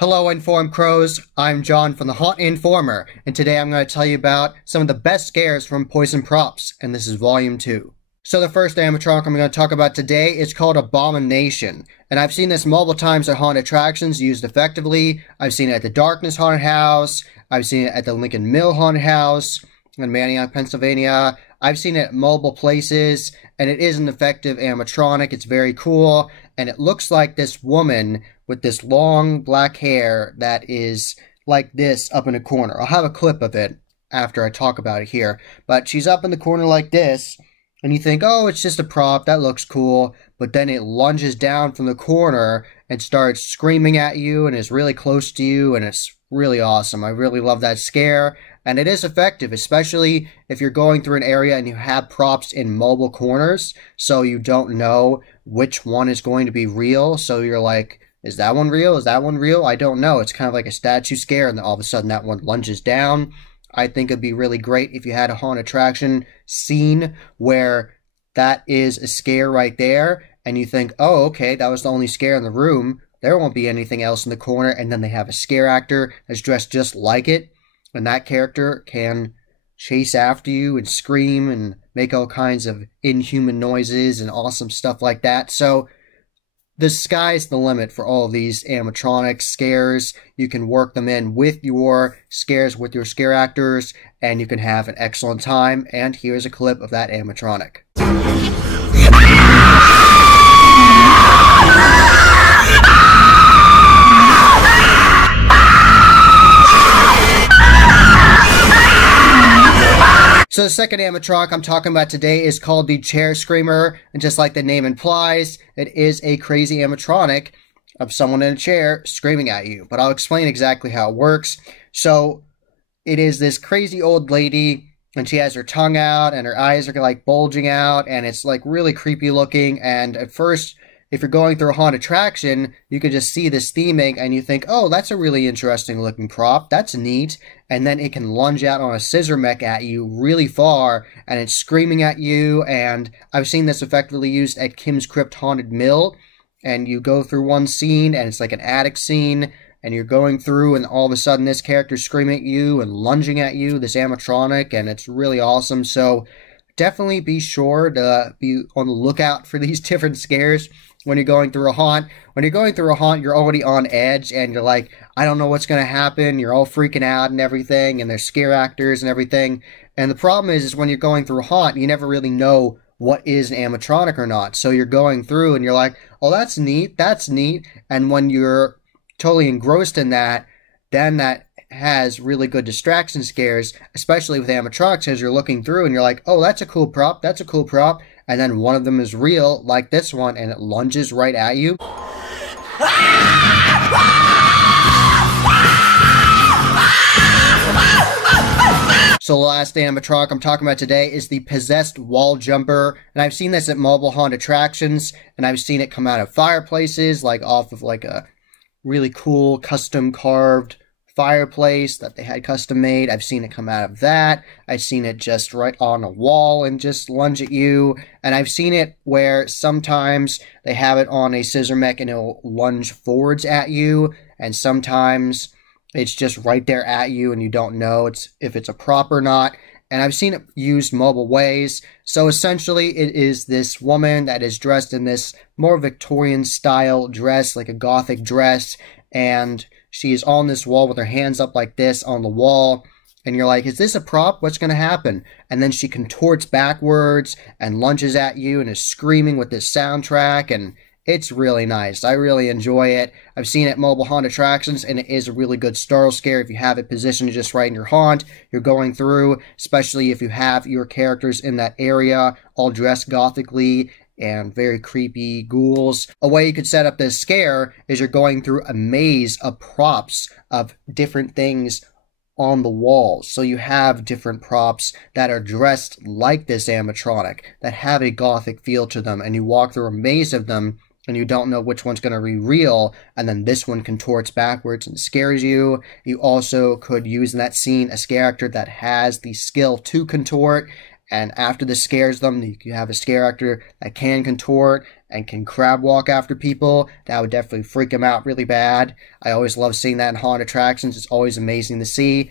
Hello, Informed Crows. I'm John from the Haunt Informer, and today I'm going to tell you about some of the best scares from Poison Props, and this is Volume 2. So the first animatronic I'm going to talk about today is called Abomination, and I've seen this multiple times at haunted attractions used effectively. I've seen it at the Darkness Haunted House, I've seen it at the Lincoln Mill Haunted House in Manioc, Pennsylvania. I've seen it at multiple places, and it is an effective animatronic. It's very cool, and it looks like this woman with this long black hair that is like this up in a corner. I'll have a clip of it after I talk about it here. But she's up in the corner like this, and you think, oh, it's just a prop, that looks cool. But then it lunges down from the corner and starts screaming at you and is really close to you, and it's really awesome. I really love that scare, and it is effective, especially if you're going through an area and you have props in mobile corners, so you don't know which one is going to be real. So you're like, is that one real? Is that one real? I don't know. It's kind of like a statue scare, and then all of a sudden that one lunges down. I think it'd be really great if you had a haunted attraction scene where that is a scare right there, and you think, oh, okay, that was the only scare in the room. There won't be anything else in the corner, and then they have a scare actor that's dressed just like it, and that character can chase after you and scream and make all kinds of inhuman noises and awesome stuff like that. So the sky's the limit for all of these animatronic scares. You can work them in with your scares, with your scare actors, and you can have an excellent time. And here's a clip of that animatronic. So the second animatronic I'm talking about today is called the Chair Screamer, and just like the name implies, it is a crazy animatronic of someone in a chair screaming at you. But I'll explain exactly how it works. So it is this crazy old lady, and she has her tongue out, and her eyes are like bulging out, and it's like really creepy looking. And at first, if you're going through a haunted attraction, you can just see this theming and you think, oh, that's a really interesting looking prop. That's neat. And then it can lunge out on a scissor mech at you really far, and it's screaming at you. And I've seen this effectively used at Kim's Crypt Haunted Mill. And you go through one scene, and it's like an attic scene, and you're going through, and all of a sudden this character's screaming at you and lunging at you, this animatronic, and it's really awesome. So definitely be sure to be on the lookout for these different scares when you're going through a haunt. When you're going through a haunt, you're already on edge, and you're like, I don't know what's going to happen. You're all freaking out and everything, and there's scare actors and everything. And the problem is when you're going through a haunt, you never really know what is an animatronic or not. So you're going through, and you're like, oh, that's neat, that's neat. And when you're totally engrossed in that, then that has really good distraction scares, especially with animatronics, as you're looking through and you're like, oh, that's a cool prop, that's a cool prop, and then one of them is real, like this one, and it lunges right at you. So the last animatronic I'm talking about today is the Possessed Wall Jumper, and I've seen this at mobile haunted attractions, and I've seen it come out of fireplaces, like off of like a really cool custom carved fireplace that they had custom made. I've seen it come out of that. I've seen it just right on a wall and just lunge at you. And I've seen it where sometimes they have it on a scissor mech and it'll lunge forwards at you. And sometimes it's just right there at you and you don't know if it's a prop or not. And I've seen it used multiple ways. So essentially it is this woman that is dressed in this more Victorian style dress, like a gothic dress, and she is on this wall with her hands up like this on the wall, and you're like, is this a prop? What's going to happen? And then she contorts backwards and lunges at you and is screaming with this soundtrack, and it's really nice. I really enjoy it. I've seen it at mobile haunt attractions, and it is a really good startle scare if you have it positioned just right in your haunt. You're going through, especially if you have your characters in that area all dressed gothically and very creepy ghouls. A way you could set up this scare is you're going through a maze of props of different things on the walls. So you have different props that are dressed like this animatronic, that have a gothic feel to them, and you walk through a maze of them, and you don't know which one's going to be real, and then this one contorts backwards and scares you. You also could use in that scene a scare actor that has the skill to contort, and after this scares them, you have a scare actor that can contort, and can crab walk after people, that would definitely freak them out really bad. I always love seeing that in haunted attractions. It's always amazing to see.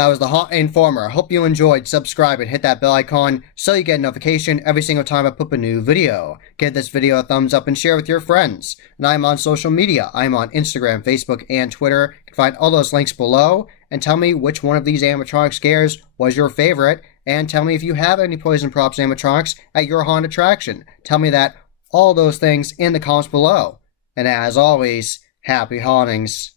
That was the Haunt Informer. I hope you enjoyed. Subscribe and hit that bell icon so you get a notification every single time I put a new video. Give this video a thumbs up and share with your friends. And I'm on social media. I'm on Instagram, Facebook, and Twitter. You can find all those links below. And tell me which one of these animatronic scares was your favorite. And tell me if you have any Poison Props animatronics at your haunted attraction. Tell me that, all those things in the comments below. And as always, happy hauntings.